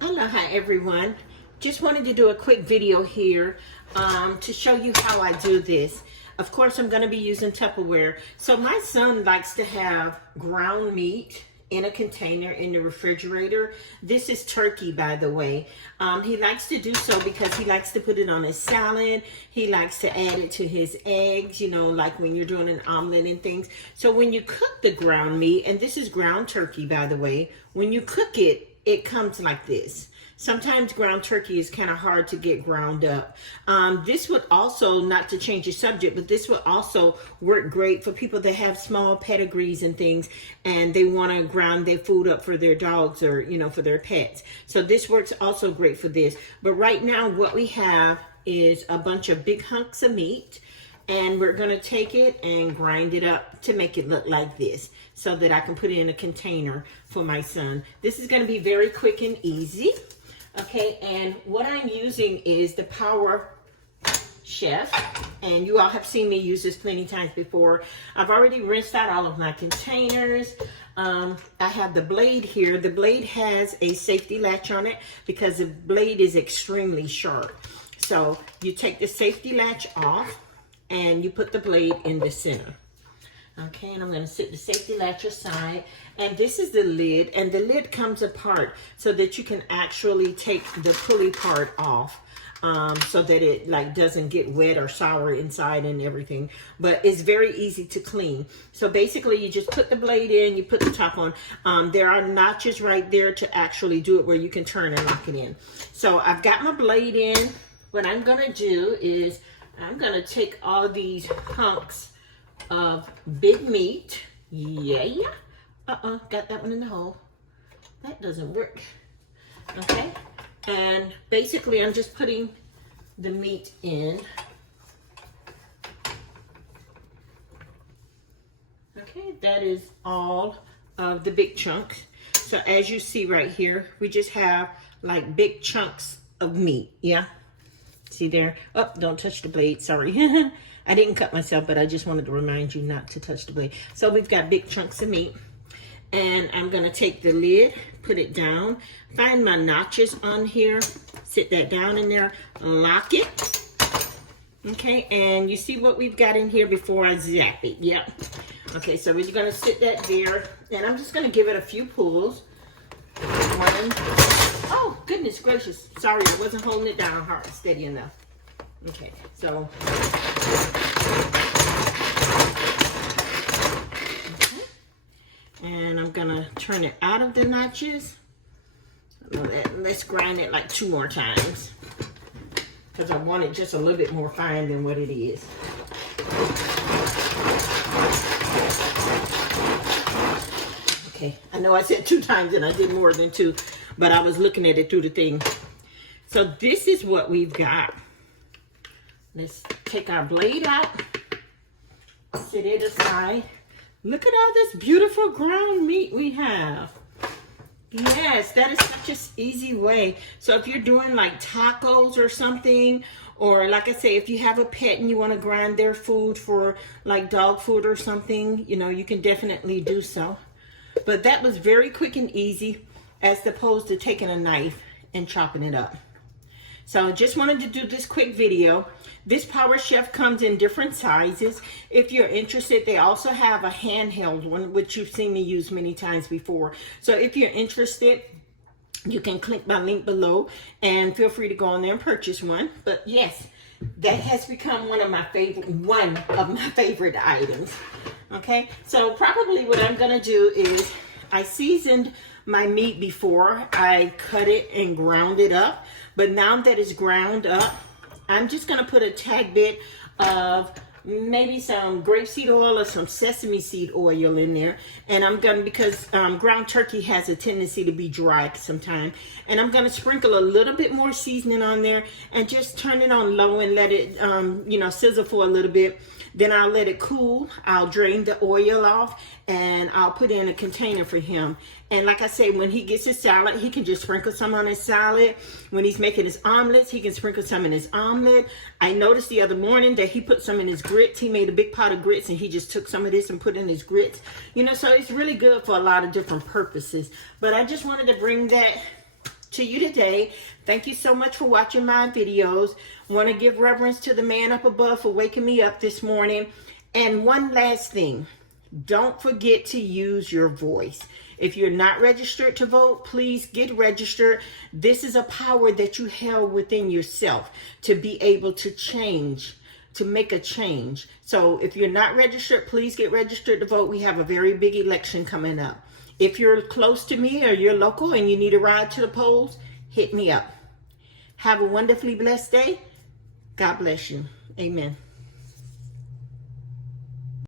Aloha everyone. Just wanted to do a quick video here to show you how I do this. Of course, I'm going to be using Tupperware. So my son likes to have ground meat in a container in the refrigerator. This is turkey, by the way. He likes to do so because he likes to put it on his salad. He likes to add it to his eggs, you know, like when you're doing an omelet and things. So when you cook the ground meat, and this is ground turkey, by the way, when you cook it, it comes like this. Sometimes ground turkey is kind of hard to get ground up. This would also, not to change the subject, but this would also work great for people that have small pedigrees and things, and they want to ground their food up for their dogs or, you know, for their pets. So this works also great for this. But right now what we have is a bunch of big hunks of meat, and we're going to take it and grind it up to make it look like this so that I can put it in a container for my son. This is going to be very quick and easy. Okay, and what I'm using is the Power Chef, and you all have seen me use this plenty of times before. I've already rinsed out all of my containers. I have the blade here. The blade has a safety latch on it because the blade is extremely sharp. So you take the safety latch off and you put the blade in the center. Okay, and I'm going to set the safety latch aside. And this is the lid, and the lid comes apart so that you can actually take the pulley part off so that it like doesn't get wet or sour inside and everything. But it's very easy to clean. So basically you just put the blade in, you put the top on. There are notches right there to actually do it where you can turn and lock it in. So I've got my blade in. What I'm going to do is I'm going to take all these hunks of big meat. Yeah. Got that one in the hole. That doesn't work. Okay. And basically I'm just putting the meat in. Okay, that is all of the big chunks. So as you see right here, we just have like big chunks of meat. Yeah. See there? Oh, don't touch the blade. Sorry. I didn't cut myself, but I just wanted to remind you not to touch the blade. So we've got big chunks of meat. And I'm going to take the lid, put it down, find my notches on here, sit that down in there, lock it. Okay, and you see what we've got in here before I zap it. Yep. Okay, so we're going to sit that there, and I'm just going to give it a few pulls. One. Oh, goodness gracious. Sorry, I wasn't holding it down hard, steady enough. Okay, so. And I'm gonna turn it out of the notches. Let's grind it like 2 more times because I want it just a little bit more fine than what it is. Okay, I know I said 2 times and I did more than 2, but I was looking at it through the thing. So this is what we've got. Let's take our blade out, set it aside. Look at all this beautiful ground meat we have. Yes, that is such an easy way. So if you're doing like tacos or something, or like I say, if you have a pet and you want to grind their food for like dog food or something, you know, you can definitely do so. But that was very quick and easy as opposed to taking a knife and chopping it up. So I just wanted to do this quick video. This Power Chef comes in different sizes. If you're interested, they also have a handheld one, which you've seen me use many times before. So if you're interested, you can click my link below and feel free to go on there and purchase one. But yes, that has become one of my favorite items. Okay, so probably what I'm gonna do is I seasoned my meat before I cut it and ground it up. But now that it's ground up, I'm just going to put a tad bit of maybe some grapeseed oil or some sesame seed oil in there. And I'm going to, because ground turkey has a tendency to be dry sometimes. And I'm going to sprinkle a little bit more seasoning on there and just turn it on low and let it, you know, sizzle for a little bit. Then I'll let it cool. I'll drain the oil off and I'll put it in a container for him. And like I say, when he gets his salad, he can just sprinkle some on his salad. When he's making his omelets, he can sprinkle some in his omelet. I noticed the other morning that he put some in his grits. He made a big pot of grits and he just took some of this and put in his grits. You know, so it's really good for a lot of different purposes. But I just wanted to bring that to you today. Thank you so much for watching my videos. Want to give reverence to the man up above for waking me up this morning. And one last thing, don't forget to use your voice. If you're not registered to vote, please get registered. This is a power that you held within yourself to be able to change, to make a change. So if you're not registered, please get registered to vote. We have a very big election coming up. If you're close to me or you're local and you need a ride to the polls, hit me up. Have a wonderfully blessed day. God bless you. Amen.